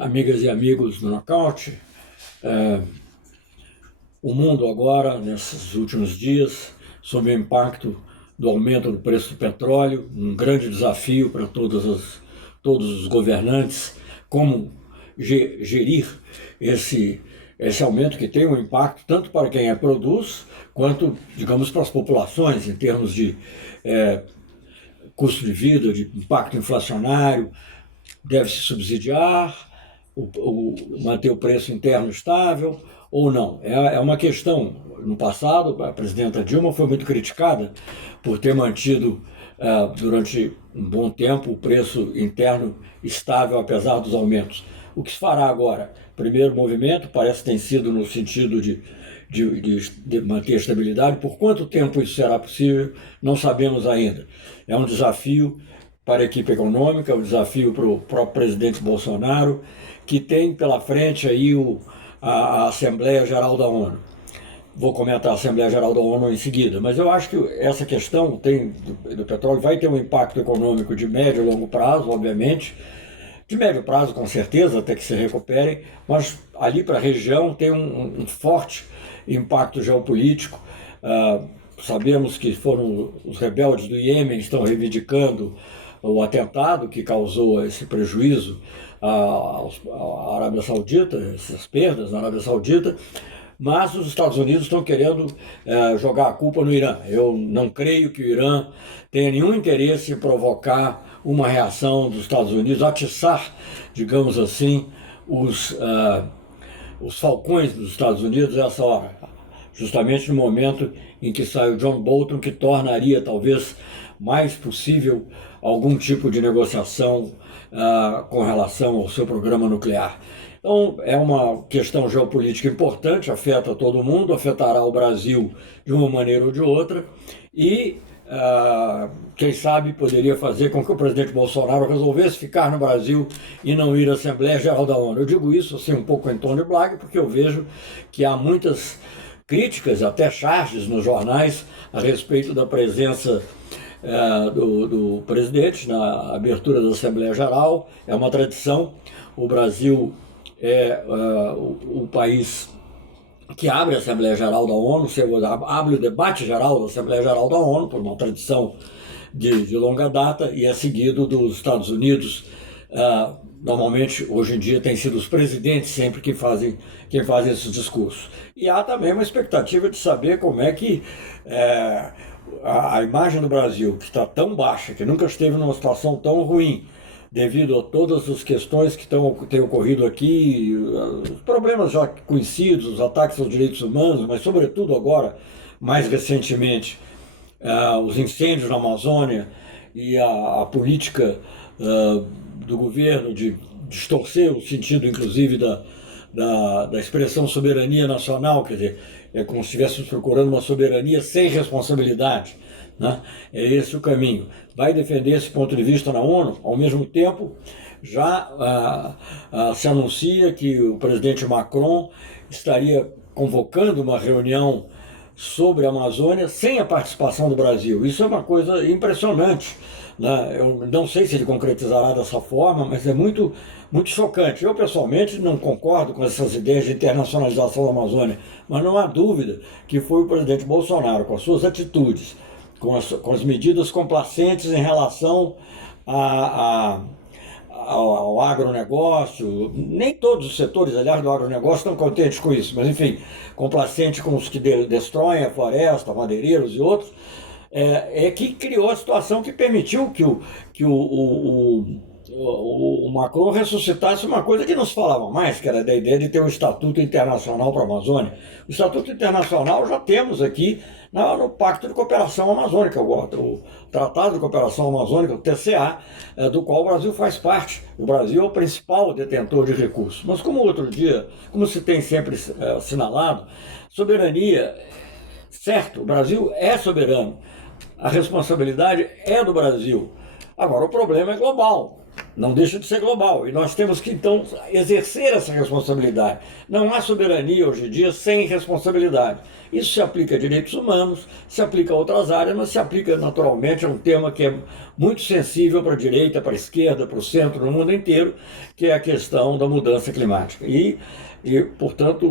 Amigas e amigos do Nocaute. É, o mundo agora, nesses últimos dias, sob o impacto do aumento do preço do petróleo, um grande desafio para todos os governantes, como gerir esse aumento que tem um impacto tanto para quem produz, quanto, digamos, para as populações, em termos de custo de vida, de impacto inflacionário. Deve-se subsidiar, manter o preço interno estável ou não? É uma questão. No passado, a presidenta Dilma foi muito criticada por ter mantido durante um bom tempo o preço interno estável, apesar dos aumentos. O que se fará agora? O primeiro movimento parece que tem sido no sentido de manter a estabilidade. Por quanto tempo isso será possível, não sabemos ainda. É um desafio para a equipe econômica, um desafio para o próprio presidente Bolsonaro, que tem pela frente aí a Assembleia Geral da ONU. Vou comentar a Assembleia Geral da ONU em seguida, mas eu acho que essa questão do petróleo vai ter um impacto econômico de médio e longo prazo, obviamente, de médio prazo com certeza, até que se recuperem, mas ali para a região tem um forte impacto geopolítico. Sabemos que foram os rebeldes do Iêmen estão reivindicando o atentado que causou esse prejuízo à Arábia Saudita, essas perdas na Arábia Saudita, mas os Estados Unidos estão querendo jogar a culpa no Irã. Eu não creio que o Irã tenha nenhum interesse em provocar uma reação dos Estados Unidos, atiçar, digamos assim, os falcões dos Estados Unidos nessa hora, justamente no momento em que sai o John Bolton, que tornaria talvez mais possível algum tipo de negociação com relação ao seu programa nuclear. Então, é uma questão geopolítica importante, afeta todo mundo, afetará o Brasil de uma maneira ou de outra, e quem sabe poderia fazer com que o presidente Bolsonaro resolvesse ficar no Brasil e não ir à Assembleia Geral da ONU. Eu digo isso assim um pouco em tom de blague, porque eu vejo que há muitas críticas, até charges nos jornais, a respeito da presença do presidente na abertura da Assembleia Geral. É uma tradição. O Brasil é o país que abre a Assembleia Geral da ONU, abre o debate geral da Assembleia Geral da ONU, por uma tradição de longa data, e é seguido dos Estados Unidos. Normalmente, hoje em dia, tem sido os presidentes sempre quem fazem esses discursos. E há também uma expectativa de saber como é que a imagem do Brasil, que está tão baixa, que nunca esteve numa situação tão ruim, devido a todas as questões que têm ocorrido aqui, os problemas já conhecidos, os ataques aos direitos humanos, mas sobretudo agora, mais recentemente, os incêndios na Amazônia e a política do governo de distorcer o sentido, inclusive, da expressão soberania nacional, quer dizer, é como se estivéssemos procurando uma soberania sem responsabilidade, né? É esse o caminho. Vai defender esse ponto de vista na ONU. Ao mesmo tempo, já se anuncia que o presidente Macron estaria convocando uma reunião sobre a Amazônia sem a participação do Brasil. Isso é uma coisa impressionante, né? Eu não sei se ele concretizará dessa forma, mas é muito, muito chocante. Eu, pessoalmente, não concordo com essas ideias de internacionalização da Amazônia, mas não há dúvida que foi o presidente Bolsonaro, com as suas atitudes, com as medidas complacentes em relação ao agronegócio. Nem todos os setores, aliás, do agronegócio estão contentes com isso, mas, enfim, complacente com os que destroem a floresta, madeireiros e outros, que criou a situação que permitiu que o Macron ressuscitasse uma coisa que não se falava mais, que era da ideia de ter um Estatuto Internacional para a Amazônia. O Estatuto Internacional já temos aqui no Pacto de Cooperação Amazônica, o Tratado de Cooperação Amazônica, o TCA, do qual o Brasil faz parte. O Brasil é o principal detentor de recursos. Mas como como se tem sempre assinalado, soberania, certo, o Brasil é soberano, a responsabilidade é do Brasil. Agora, o problema é global. não deixa de ser global. E nós temos que, então, exercer essa responsabilidade. Não há soberania hoje em dia sem responsabilidade. Isso se aplica a direitos humanos, se aplica a outras áreas, mas se aplica naturalmente a um tema que é muito sensível para a direita, para a esquerda, para o centro, no mundo inteiro, que é a questão da mudança climática. Portanto,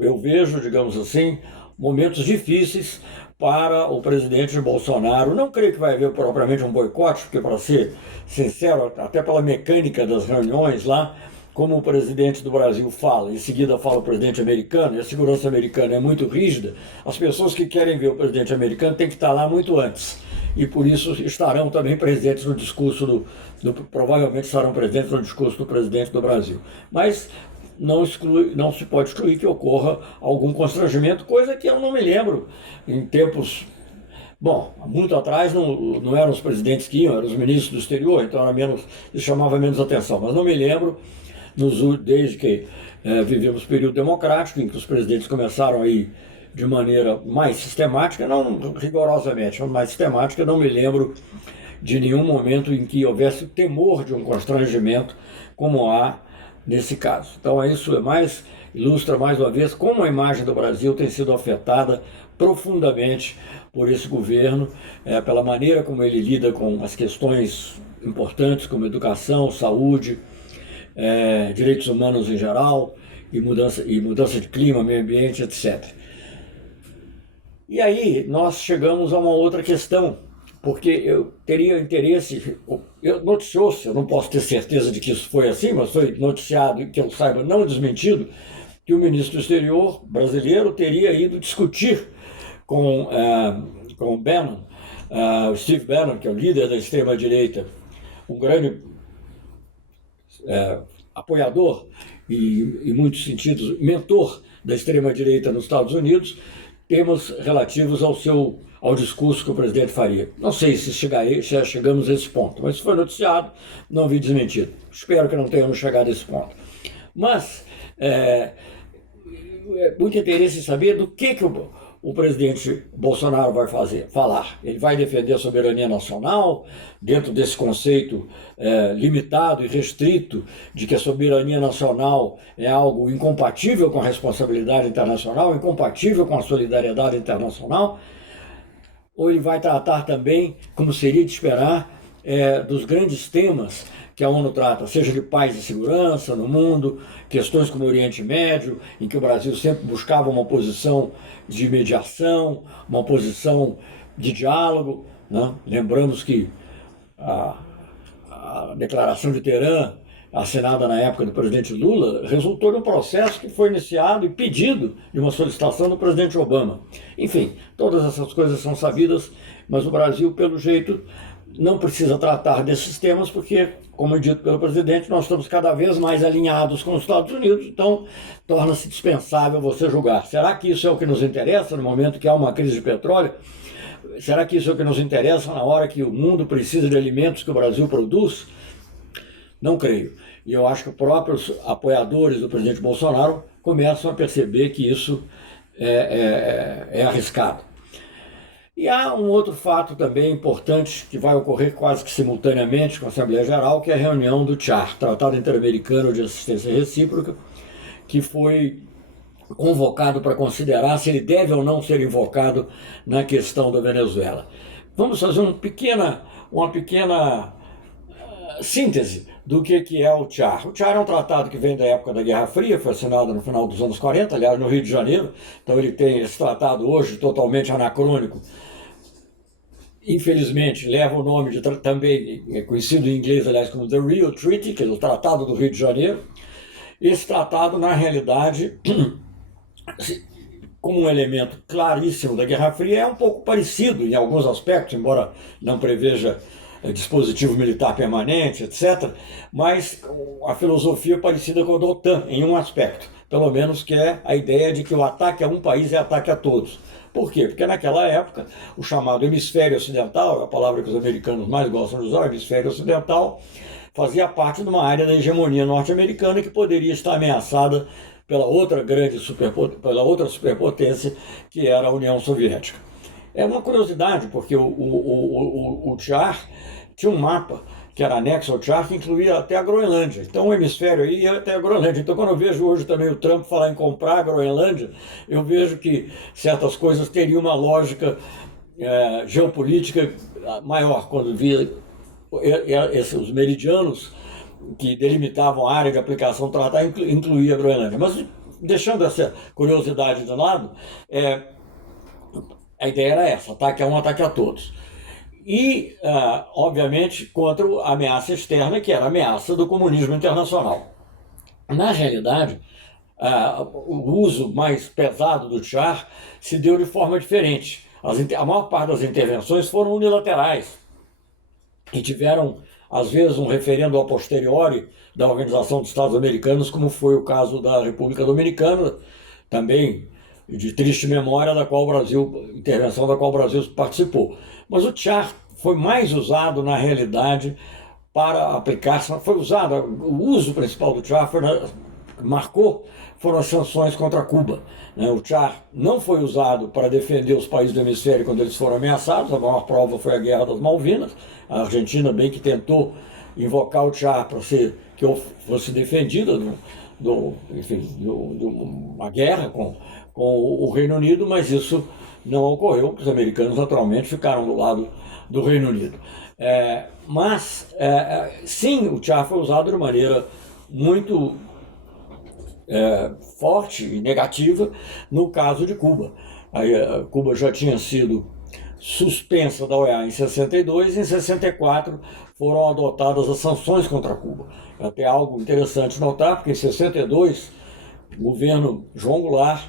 eu vejo, digamos assim, momentos difíceis para o presidente Bolsonaro. Não creio que vai haver propriamente um boicote, porque, para ser sincero, até pela mecânica das reuniões lá, como o presidente do Brasil fala, em seguida fala o presidente americano, e a segurança americana é muito rígida, as pessoas que querem ver o presidente americano têm que estar lá muito antes. E por isso estarão também presentes no discurso provavelmente estarão presentes no discurso do presidente do Brasil. Mas não se pode excluir que ocorra algum constrangimento, coisa que eu não me lembro em tempos. Bom, muito atrás não eram os presidentes que iam, eram os ministros do exterior, então isso chamava menos atenção. Mas não me lembro, desde que vivemos o período democrático, em que os presidentes começaram a ir de maneira mais sistemática, não rigorosamente, mas mais sistemática, não me lembro de nenhum momento em que houvesse temor de um constrangimento como há nesse caso. Então isso ilustra mais uma vez como a imagem do Brasil tem sido afetada profundamente por esse governo, pela maneira como ele lida com as questões importantes como educação, saúde, direitos humanos em geral e mudança de clima, meio ambiente, etc. E aí nós chegamos a uma outra questão, porque eu teria interesse, noticiou-se, eu não posso ter certeza de que isso foi assim, mas foi noticiado, e que eu saiba não desmentido, que o ministro do Exterior brasileiro teria ido discutir com o Bannon, o Steve Bannon, que é o líder da extrema-direita, um grande apoiador e, em muitos sentidos, mentor da extrema-direita nos Estados Unidos, temas relativos ao discurso que o presidente faria. Não sei se chegamos a esse ponto, mas foi noticiado, não vi desmentido. Espero que não tenhamos chegado a esse ponto. Mas é muito interesse em saber do que o presidente Bolsonaro vai falar. Ele vai defender a soberania nacional, dentro desse conceito limitado e restrito de que a soberania nacional é algo incompatível com a responsabilidade internacional, incompatível com a solidariedade internacional, ou ele vai tratar também, como seria de esperar, dos grandes temas que a ONU trata, seja de paz e segurança no mundo, questões como o Oriente Médio, em que o Brasil sempre buscava uma posição de mediação, uma posição de diálogo, né? Lembramos que a declaração de Teherã, assinada na época do presidente Lula, resultou de um processo que foi iniciado e pedido de uma solicitação do presidente Obama. Enfim, todas essas coisas são sabidas, mas o Brasil, pelo jeito, não precisa tratar desses temas porque, como dito pelo presidente, nós estamos cada vez mais alinhados com os Estados Unidos, então torna-se dispensável você julgar. Será que isso é o que nos interessa no momento que há uma crise de petróleo? Será que isso é o que nos interessa na hora que o mundo precisa de alimentos que o Brasil produz? Não creio. E eu acho que os próprios apoiadores do presidente Bolsonaro começam a perceber que isso é arriscado. E há um outro fato também importante que vai ocorrer quase que simultaneamente com a Assembleia Geral, que é a reunião do TIAR, Tratado Interamericano de Assistência Recíproca, que foi convocado para considerar se ele deve ou não ser invocado na questão da Venezuela. Vamos fazer uma pequena síntese do que é o TIAR. O TIAR é um tratado que vem da época da Guerra Fria, foi assinado no final dos anos 40, aliás, no Rio de Janeiro, então ele tem esse tratado hoje totalmente anacrônico. Infelizmente, leva o nome também é conhecido em inglês, aliás, como The Rio Treaty, que é o Tratado do Rio de Janeiro. Esse tratado, na realidade, como um elemento claríssimo da Guerra Fria, é um pouco parecido em alguns aspectos, embora não preveja dispositivo militar permanente, etc., mas a filosofia é parecida com a da OTAN em um aspecto, pelo menos, que é a ideia de que o ataque a um país é ataque a todos. Por quê? Porque naquela época, o chamado hemisfério ocidental, a palavra que os americanos mais gostam de usar, o hemisfério ocidental, fazia parte de uma área da hegemonia norte-americana que poderia estar ameaçada pela outra superpotência, que era a União Soviética. É uma curiosidade, porque o TIAR tinha um mapa que era anexo ao Char, que incluía até a Groenlândia. Então o hemisfério aí ia até a Groenlândia. Então quando eu vejo hoje também o Trump falar em comprar a Groenlândia, eu vejo que certas coisas teriam uma lógica geopolítica maior, quando via os meridianos que delimitavam a área de aplicação do tratado incluía a Groenlândia. Mas deixando essa curiosidade de lado, a ideia era essa, ataque a um, ataque a todos. E, obviamente, contra a ameaça externa, que era a ameaça do comunismo internacional. Na realidade, o uso mais pesado do Char se deu de forma diferente. A maior parte das intervenções foram unilaterais e tiveram, às vezes, um referendo a posteriori da Organização dos Estados Americanos, como foi o caso da República Dominicana, também de triste memória, intervenção da qual o Brasil participou. Mas o Char foi mais usado, na realidade, para aplicar, o uso principal do Char foram as sanções contra Cuba. O Char não foi usado para defender os países do hemisfério quando eles foram ameaçados, a maior prova foi a Guerra das Malvinas, a Argentina bem que tentou invocar o Char para que fosse defendida uma guerra com o Reino Unido, mas isso não ocorreu, porque os americanos naturalmente ficaram do lado do Reino Unido. Sim, o Char foi usado de maneira muito forte e negativa no caso de Cuba. Cuba já tinha sido suspensa da OEA em 62 e em 64 foram adotadas as sanções contra Cuba. Até algo interessante notar, porque em 62 o governo João Goulart,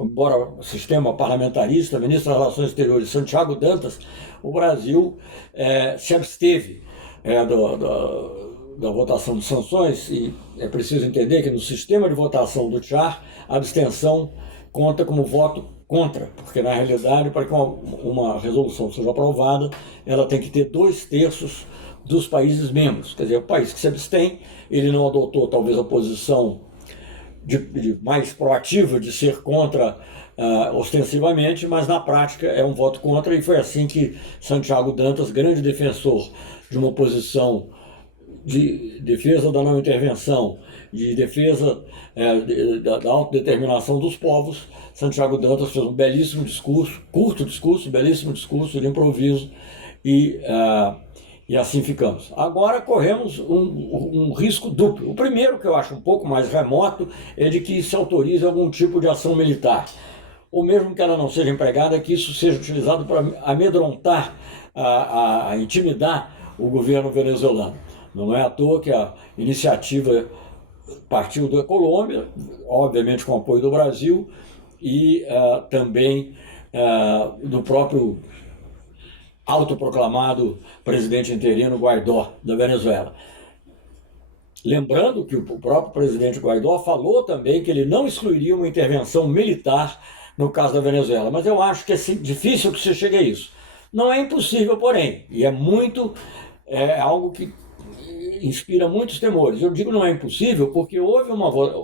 embora o sistema parlamentarista, ministro das Relações Exteriores Santiago Dantas, o Brasil se absteve da votação de sanções, e é preciso entender que no sistema de votação do Char, a abstenção conta como voto contra, porque na realidade, para que uma resolução seja aprovada, ela tem que ter 2/3 dos países membros. Quer dizer, o país que se abstém, ele não adotou talvez a posição mais proativa de ser contra ostensivamente, mas na prática é um voto contra, e foi assim que Santiago Dantas, grande defensor de uma posição de defesa da não intervenção, de defesa da autodeterminação dos povos, Santiago Dantas fez um belíssimo discurso, belíssimo discurso de improviso, e assim ficamos. Agora corremos um risco duplo. O primeiro, que eu acho um pouco mais remoto, é de que se autorize algum tipo de ação militar, ou mesmo que ela não seja empregada, que isso seja utilizado para amedrontar, intimidar o governo venezuelano. Não é à toa que a iniciativa partiu da Colômbia, obviamente com apoio do Brasil, e também do próprio autoproclamado presidente interino Guaidó, da Venezuela. Lembrando que o próprio presidente Guaidó falou também que ele não excluiria uma intervenção militar no caso da Venezuela, mas eu acho que é difícil que se chegue a isso. Não é impossível, porém, e é algo que inspira muitos temores. Eu digo não é impossível porque houve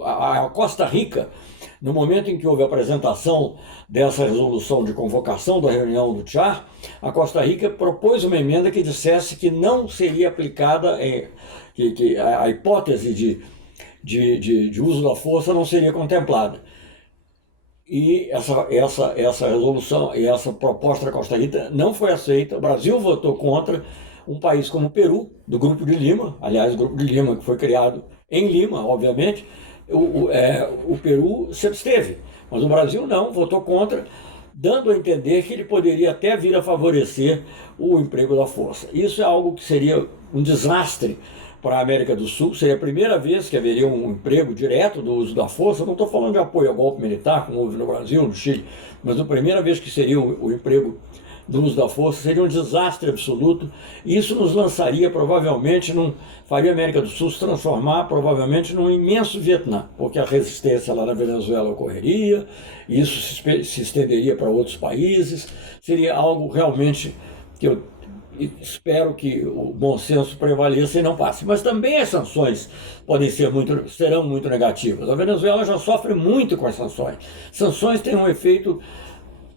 a Costa Rica, no momento em que houve a apresentação dessa resolução de convocação da reunião do Char, a Costa Rica propôs uma emenda que dissesse que não seria aplicada, que a hipótese de uso da força não seria contemplada. E essa resolução e essa proposta da Costa Rica não foi aceita. O Brasil votou contra. Um país como o Peru, do Grupo de Lima, aliás, o Grupo de Lima que foi criado em Lima, obviamente, o Peru se absteve, mas o Brasil não, votou contra, dando a entender que ele poderia até vir a favorecer o emprego da força. Isso é algo que seria um desastre para a América do Sul, seria a primeira vez que haveria um emprego direto do uso da força. Não estou falando de apoio ao golpe militar, como houve no Brasil, no Chile, mas a primeira vez que seria o emprego do uso da força, seria um desastre absoluto, e isso nos lançaria provavelmente, faria a América do Sul se transformar provavelmente num imenso Vietnã, porque a resistência lá na Venezuela ocorreria, e isso se estenderia para outros países, seria algo realmente que eu espero que o bom senso prevaleça e não passe. Mas também as sanções serão muito negativas. A Venezuela já sofre muito com as sanções. Sanções têm um efeito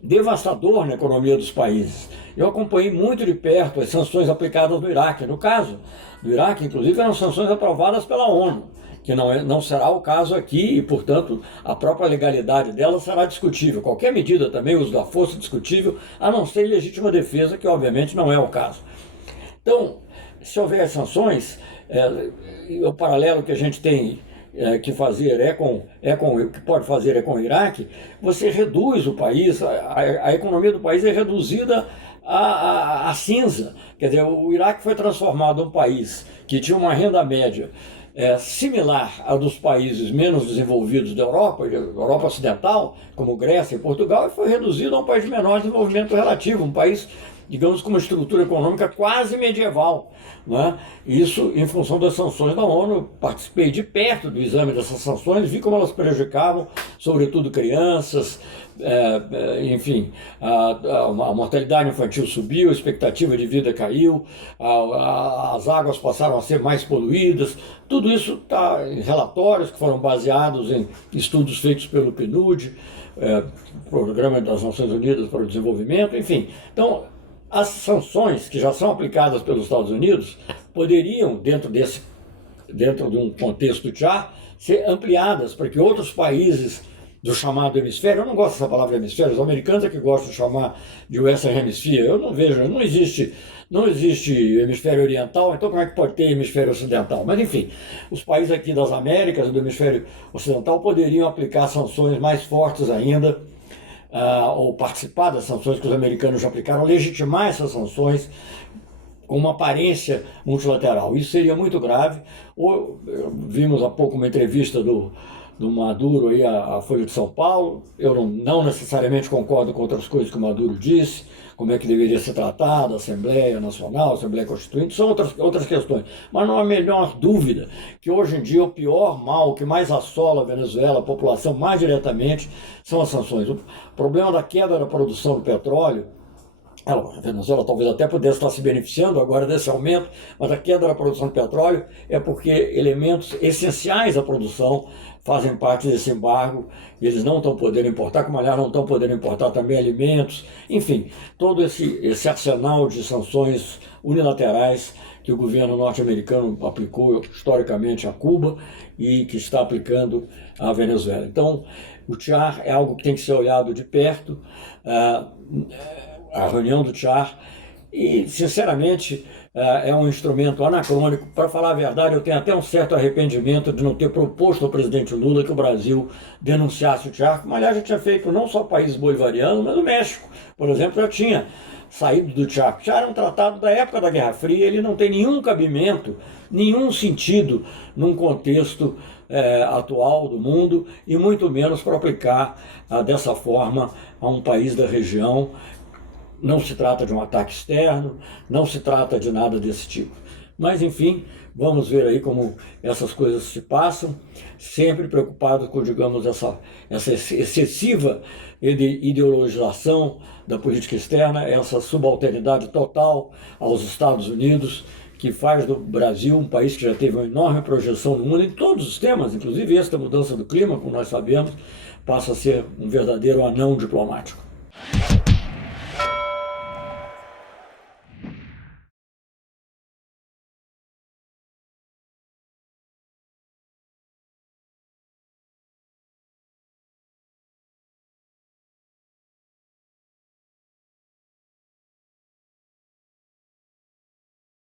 devastador na economia dos países. Eu acompanhei muito de perto as sanções aplicadas no Iraque. No caso do Iraque, inclusive, eram sanções aprovadas pela ONU, que não será o caso aqui e, portanto, a própria legalidade dela será discutível. Qualquer medida também, o uso da força, discutível, a não ser legítima defesa, que obviamente não é o caso. Então, se houver sanções, o paralelo que a gente tem que fazer que pode fazer com o Iraque, você reduz o país, a economia do país é reduzida a cinza. Quer dizer, o Iraque foi transformado em um país que tinha uma renda média similar à dos países menos desenvolvidos da Europa Ocidental, como Grécia e Portugal, e foi reduzido a um país de menor desenvolvimento relativo, um país, digamos, com uma estrutura econômica quase medieval. Né? Isso em função das sanções da ONU. Participei de perto do exame dessas sanções, vi como elas prejudicavam, sobretudo crianças, enfim, a mortalidade infantil subiu, a expectativa de vida caiu, as águas passaram a ser mais poluídas. Tudo isso está em relatórios que foram baseados em estudos feitos pelo PNUD, Programa das Nações Unidas para o Desenvolvimento, enfim. Então, as sanções que já são aplicadas pelos Estados Unidos poderiam, dentro de um contexto já, ser ampliadas para que outros países do chamado hemisfério, eu não gosto dessa palavra hemisfério, os americanos é que gostam de chamar de Western Hemisphere, eu não vejo, não existe hemisfério oriental, então como é que pode ter hemisfério ocidental? Mas enfim, os países aqui das Américas, do hemisfério ocidental, poderiam aplicar sanções mais fortes ainda, ou participar das sanções que os americanos já aplicaram, legitimar essas sanções com uma aparência multilateral. Isso seria muito grave. Vimos há pouco uma entrevista do Maduro aí à Folha de São Paulo. Eu não necessariamente concordo com outras coisas que o Maduro disse, como é que deveria ser tratado, a Assembleia Nacional, a Assembleia Constituinte, são outras questões. Mas não há a menor dúvida que hoje em dia o pior mal que mais assola a Venezuela, a população mais diretamente, são as sanções. O problema da queda da produção do petróleo, a Venezuela talvez até pudesse estar se beneficiando agora desse aumento, mas a queda da produção de petróleo é porque elementos essenciais à produção fazem parte desse embargo, eles não estão podendo importar, como aliás não estão podendo importar também alimentos, enfim, todo esse arsenal de sanções unilaterais que o governo norte-americano aplicou historicamente a Cuba e que está aplicando à Venezuela. Então, o TIAR é algo que tem que ser olhado de perto, a reunião do TIAR, e, sinceramente, é um instrumento anacrônico. Para falar a verdade, eu tenho até um certo arrependimento de não ter proposto ao presidente Lula que o Brasil denunciasse o TIAR, como aliás já tinha feito não só países bolivarianos, mas o México, por exemplo, já tinha saído do TIAR. O TIAR é um tratado da época da Guerra Fria, ele não tem nenhum cabimento, nenhum sentido num contexto atual do mundo, e muito menos para aplicar dessa forma a um país da região. Não se trata de um ataque externo, não se trata de nada desse tipo. Mas, enfim, vamos ver aí como essas coisas se passam, sempre preocupado com, digamos, essa excessiva ideologização da política externa, essa subalternidade total aos Estados Unidos, que faz do Brasil um país que já teve uma enorme projeção no mundo em todos os temas, inclusive esta mudança do clima, como nós sabemos, passa a ser um verdadeiro anão diplomático.